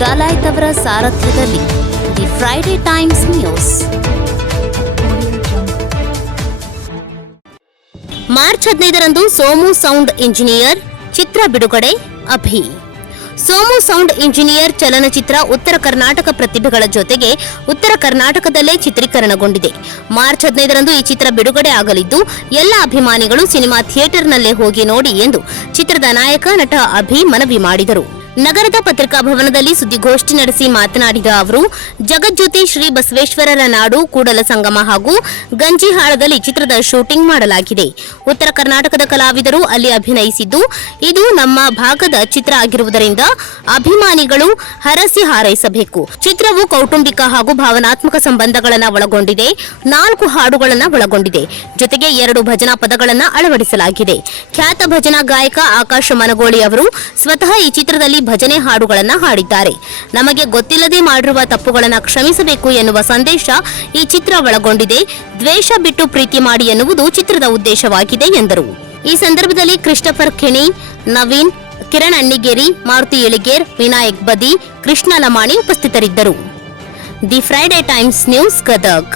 ಡಾಲಾಯ್ತ್ ಅವರ ಸಾರಥ್ಯದಲ್ಲಿ the Friday Times news. March 15ರಂದು ಸೋಮು ಸೌಂಡ್ ಇಂಜಿನಿಯರ್ ಚಿತ್ರ ಬಿಡುಗಡೆ. ಅಭಿ ಸೋಮು ಸೌಂಡ್ ಇಂಜಿನಿಯರ್ ಚಲನಚಿತ್ರ ಉತ್ತರ ಕರ್ನಾಟಕ ಪ್ರತಿಭೆಗಳ ಜೊತೆಗೆ ಉತ್ತರ ಕರ್ನಾಟಕದಲ್ಲೇ ಚಿತ್ರೀಕರಣಗೊಂಡಿದೆ. ಮಾರ್ಚ್ 15ರಂದು ಈ ಚಿತ್ರ ಬಿಡುಗಡೆ ಆಗಲಿದ್ದು ಎಲ್ಲ ಅಭಿಮಾನಿಗಳು ಸಿನಿಮಾ ಥಿಯೇಟರ್ನಲ್ಲೇ ಹೋಗಿ ನೋಡಿ ಎಂದು ಚಿತ್ರದ ನಾಯಕ ನಟ ಅಭಿ ಮನವಿ ಮಾಡಿದರು. ನಗರದ ಪತ್ರಿಕಾ ಭವನದಲ್ಲಿ ಸುದ್ದಿಗೋಷ್ಠಿ ನಡೆಸಿ ಮಾತನಾಡಿದ ಅವರು, ಜಗಜ್ಯೋತಿ ಶ್ರೀ ಬಸವೇಶ್ವರರ ನಾಡು ಕೂಡಲ ಸಂಗಮ ಹಾಗೂ ಗಂಜಿಹಾಳದಲ್ಲಿ ಚಿತ್ರದ ಶೂಟಿಂಗ್ ಮಾಡಲಾಗಿದೆ. ಉತ್ತರ ಕರ್ನಾಟಕದ ಕಲಾವಿದರು ಅಲ್ಲಿ ಅಭಿನಯಿಸಿದ್ದು, ಇದು ನಮ್ಮ ಭಾಗದ ಚಿತ್ರ ಆಗಿರುವುದರಿಂದ ಅಭಿಮಾನಿಗಳು ಹರಸಿ ಹಾರೈಸಬೇಕು. ಚಿತ್ರವು ಕೌಟುಂಬಿಕ ಹಾಗೂ ಭಾವನಾತ್ಮಕ ಸಂಬಂಧಗಳನ್ನು ಒಳಗೊಂಡಿದೆ. 4 ಹಾಡುಗಳನ್ನು ಒಳಗೊಂಡಿದೆ. ಜೊತೆಗೆ 2 ಭಜನಾ ಪದಗಳನ್ನು ಅಳವಡಿಸಲಾಗಿದೆ. ಖ್ಯಾತ ಭಜನಾ ಗಾಯಕ ಆಕಾಶ ಮನಗೋಳಿ ಅವರು ಸ್ವತಃ ಈ ಚಿತ್ರದಲ್ಲಿ ಭಜನೆ ಹಾಡುಗಳನ್ನು ಹಾಡಿದ್ದಾರೆ. ನಮಗೆ ಗೊತ್ತಿಲ್ಲದೆ ಮಾಡಿರುವ ತಪ್ಪುಗಳನ್ನು ಕ್ಷಮಿಸಬೇಕು ಎನ್ನುವ ಸಂದೇಶ ಈ ಚಿತ್ರ ಒಳಗೊಂಡಿದೆ. ದ್ವೇಷ ಬಿಟ್ಟು ಪ್ರೀತಿ ಮಾಡಿ ಎನ್ನುವುದು ಚಿತ್ರದ ಉದ್ದೇಶವಾಗಿದೆ ಎಂದರು. ಈ ಸಂದರ್ಭದಲ್ಲಿ ಕ್ರಿಸ್ಟಫರ್ ಖೆಣಿ, ನವೀನ್, ಕಿರಣ್ ಅಣ್ಣಿಗೇರಿ, ಮಾರುತಿ ಎಳಿಗೇರ್, ವಿನಾಯಕ್ ಬದಿ, ಕೃಷ್ಣ ಲಮಾಣಿ ಉಪಸ್ಥಿತರಿದ್ದರು. The Friday Times news Gadag.